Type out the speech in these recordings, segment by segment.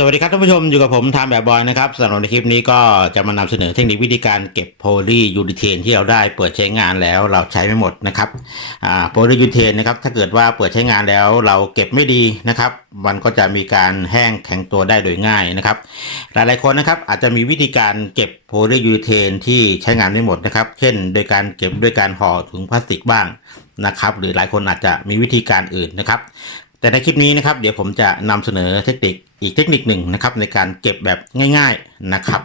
สวัสดีครับท่านผู้ชมอยู่กับผมทามแบบบอยนะครับสำหรับในคลิปนี้ก็จะมานำเสนอเทคนิควิธีการเก็บโพลียูริเทนที่เราได้เปิดใช้งานแล้วเราใช้ไม่หมดนะครับโพลียูริเทนนะครับถ้าเกิดว่าเปิดใช้งานแล้วเราเก็บไม่ดีนะครับ มันก็จะมีการแห้งแข็งตัวได้โดยง่ายนะครับ หลายๆคนนะครับอาจจะมีวิธีการเก็บโพลียูริเทนที่ใช้งานไม่หมดนะครับ เช่น โดยการเก็บด้วยการห่อถุงพลาสติกบ้างนะครับหรือหลายคนอาจจะมีวิธีการอื่นนะครับ แต่ในคลิปนี้นะครับเดี๋ยวผมจะนำเสนอเทคนิคอีกเทคนิคหนึ่งนะครับในการเก็บแบบง่าย ๆนะครับ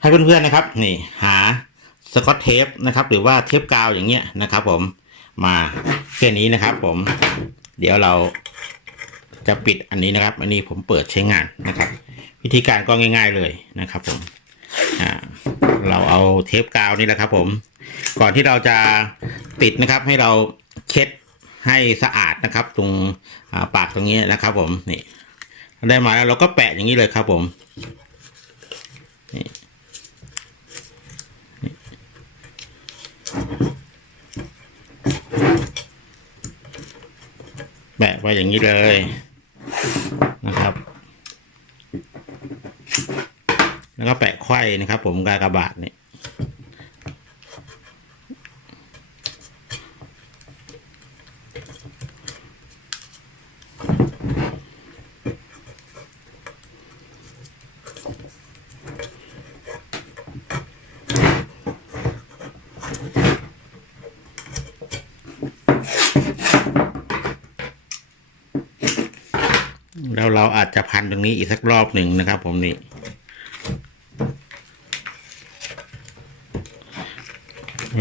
ให้เพื่อนๆนะครับนี่หาสกอตเทปนะครับหรือว่าเทปกาวอย่างเงี้ยนะครับ ผมมาแค่นี้นะครับ ผมเดี๋ยวเราจะปิดอันนี้นะครับ อันนี้ผมเปิดใช้งานนะครับ วิธีการก็ง่าย ๆเลยนะครับ ผมเราเอาเทปกาวนี่แหละครับ ผม ก่อนที่เราจะติดนะครับให้เราเช็ด ให้สะอาดนะครับ ตรงปากตรงนี้นะครับ ผมนี่ได้มาแล้วเราก็แปะอย่างนี้เลยครับ ผมนี่แปะไว้อย่างนี้เลยนะครับ แล้วก็แปะไขว้นะครับ ผมกากระบาทนี่ แล้วเราอาจจะพันตรงนี้อีกสักรอบหนึ่งนะครับ ผมนี่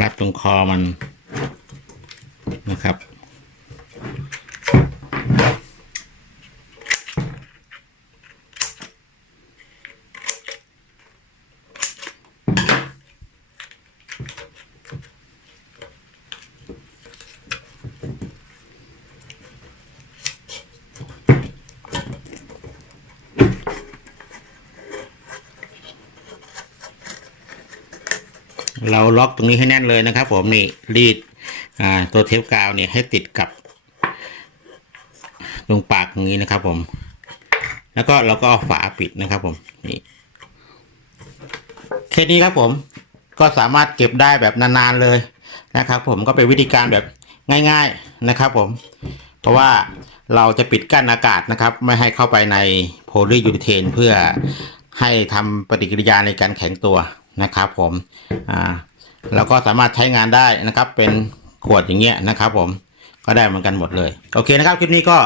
รัดตรงคอมันนะครับ เราล็อกตรงนี้ให้แน่นเลยนะครับผมนี่รีดตัวเทปกาวเนี่ยให้ติดกับตรงปากตรงนี้นะครับผม แล้วก็เราก็เอาฝาปิดนะครับผมนี่แค่นี้ครับผมก็สามารถเก็บได้แบบนานๆเลยนะครับ ผมก็เป็นวิธีการแบบง่ายๆนะครับผม เพราะว่าเราจะปิดกั้นอากาศนะครับ ไม่ให้เข้าไปในโพลียูริเทนเพื่อให้ทำปฏิกิริยาในการแข็งตัว นะครับผมอ่าแล้วก็สามารถใช้งานได้นะครับ เป็นขวดอย่างเงี้ยนะครับ ผมก็ได้เหมือนกันหมดเลย โอเคนะครับคลิปนี้ก็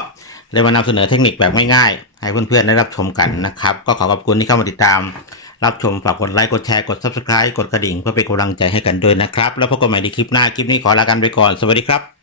เลยมานำเสนอเทคนิคแบบง่ายๆ ให้เพื่อนๆได้รับชมกันนะครับ ก็ขอขอบคุณที่เข้ามาติดตาม รับชมฝากกดไลค์กดแชร์กด subscribe กดกระดิ่งเพื่อเป็นกำลังใจให้กันด้วยนะครับ แล้วพบกันใหม่ในคลิปหน้าคลิปนี้ขอลากันไปก่อนสวัสดีครับ